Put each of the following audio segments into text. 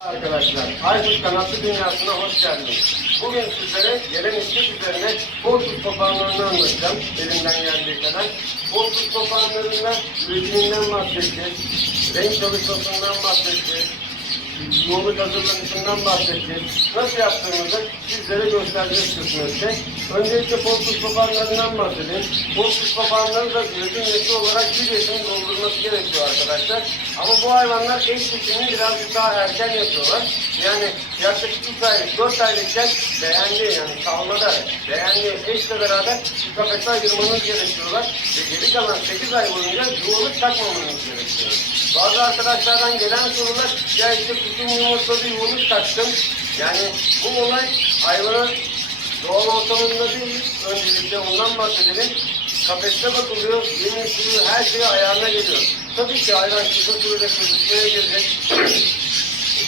Arkadaşlar, Aykut Kanatlı Dünyası'na hoş geldiniz. Bugün sizlere gelen istek üzerine Borsus papağanlarını anlatacağım elimden geldiği kadar. Borsus papağanlarında üretiminden bahsedeceğiz, renk çalışmasından bahsedeceğiz, yoğunluk hazırlanışından bahsedeceğiz. Nasıl yaptığımızı sizlere göstereceğiz kısmetse. Öncelikle Borsus papağanlarından bahsedeyim. Borsus papağanları da üretim nesli olarak bir yaşını doldurması gerekiyor arkadaşlar. Ama bu hayvanlar eş seçimini birazcık daha erken yapıyorlar. Yani yaklaşık 3 aylık, 4 aylıkken beğendi yani salmada beğendi eşle beraber bir kafese ayırmanız gerekiyorlar. Ve geri kalan 8 ay boyunca yuvalık takmamanız gerekiyor. Bazı arkadaşlardan gelen sorular ya işte kuşun yumurtladı yuvalık taktım. Yani bu olay hayvanın doğal ortamında değil. Öncelikle ondan bahsedelim. Kafeste bakılıyor, yemi suyu her şey ayağına geliyor. Tabii ki hayvan kısa sürede kızışmaya girecek.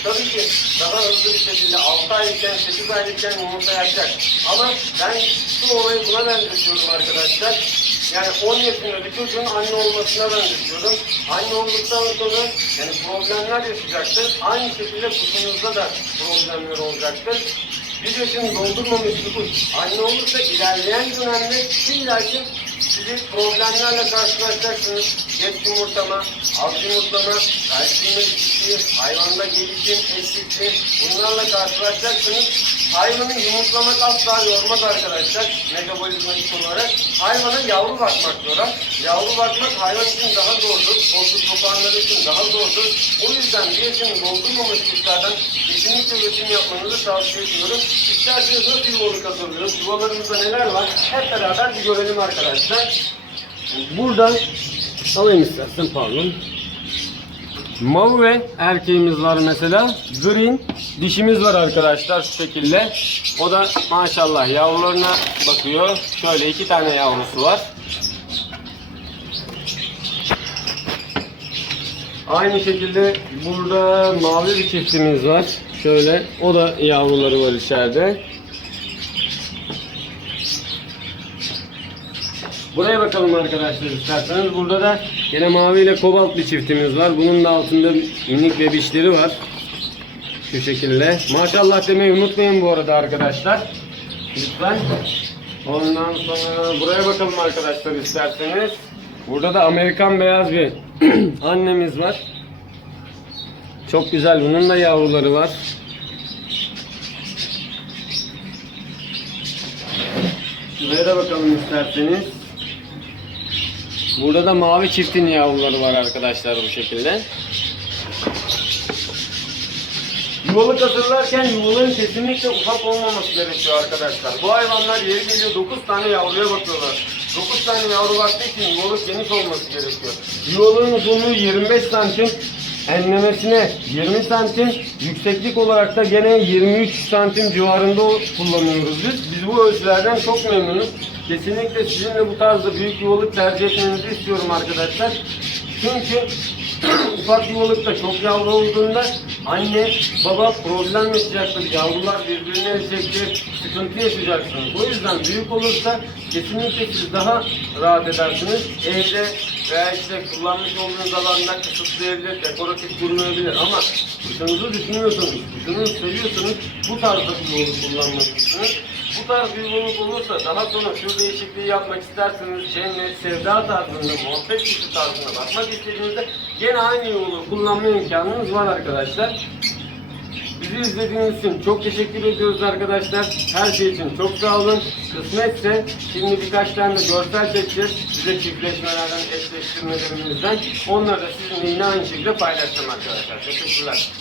Tabii ki daha hızlı bir şekilde 6 aylıkken 8 aylıkken yumurta yapacak. Ama ben şu olayı buna benzetiyorum arkadaşlar. Yani 10 yaşında bir çocuğun anne olmasına benzetiyorum. Anne olduktan sonra yani problemler yaşayacaktır. Aynı şekilde kuşunuzda da problemler olacaktır. Bir yaşını doldurmamış kuş anne olursa ilerleyen dönemde illaki sizi problemlerle karşılaşacaksınız. Geç yumurtlama, az yumurtlama, kalsiyum eksikliği, hayvanda gelişim eksikliği bunlarla karşılaşacaksınız. Hayvanı yumurtlamak asla yormaz arkadaşlar metabolizmatik olarak. Hayvana yavru bakmak yorar. Yavru bakmak hayvan için daha zordur. Koltuk topağanları için daha zordur. O yüzden yaşını doldurmamış kuşlardan kesinlikle üretim yapmanızı tavsiye ediyorum. İsterseniz nasıl yuvalık hazırlıyoruz? Yuvalarımızda neler var? Hep beraber bir görelim arkadaşlar. Buradan alayım istersen pardon. Mavi ve erkeğimiz var mesela. Green dişimiz var arkadaşlar şu şekilde. O da maşallah yavrularına bakıyor. Şöyle iki tane yavrusu var. Aynı şekilde burada mavi bir çiftimiz var. Şöyle o da yavruları var içeride. Buraya bakalım arkadaşlar isterseniz. Burada da yine mavi ile kobalt bir çiftimiz var. Bunun da altında minik bebişleri var. Şu şekilde. Maşallah demeyi unutmayın bu arada arkadaşlar. Lütfen. Ondan sonra buraya bakalım arkadaşlar isterseniz. Burada da Amerikan beyaz bir annemiz var. Çok güzel. Bunun da yavruları var. Şuraya da bakalım isterseniz. Burada da mavi çiftin yavruları var arkadaşlar bu şekilde. Yuvalık hazırlarken yuvalığın kesinlikle ufak olmaması gerekiyor arkadaşlar. Bu hayvanlar yeri geliyor 9 tane yavruya bakıyorlar. 9 tane yavru baktığı için yuvalık geniş olması gerekiyor. Yuvalığın uzunluğu 25 santim, enlemesine 20 santim, yükseklik olarak da gene 23 santim civarında kullanıyoruz biz. Biz bu ölçülerden çok memnunuz. Kesinlikle sizin de bu tarzda büyük yuvalık tercih etmenizi istiyorum arkadaşlar. Çünkü ufak yuvalıkta çok yavru olduğunda anne baba problem yaşayacaktır. Yavrular birbirine erecektir. Sıkıntı yaşayacaksınız. O yüzden büyük olursa kesinlikle siz daha rahat edersiniz. Evde veya işte kullanmış olduğunuz alanda kısıtlayabilir, dekoratif durmayabilir ama kuşunuzu düşünüyorsanız, kuşunuzu seviyorsanız bu tarzda bir yuvalık kullanmalısınız. Bu tarz bir yuvalık olursa daha sonra şu değişikliği yapmak isterseniz cennet, sevda tarzında, muhabbet kuşu tarzına bakmak istediğinizde gene aynı yolu kullanma imkanınız var arkadaşlar. Bizi izlediğiniz için çok teşekkür ediyoruz arkadaşlar. Her şey için çok sağ olun. Kısmetse şimdi birkaç tane de görsel çekeceğiz. Size çiftleşmelerden, eşleştirmelerimizden. Onları da sizinle yine aynı şekilde paylaşacağım arkadaşlar. Teşekkürler.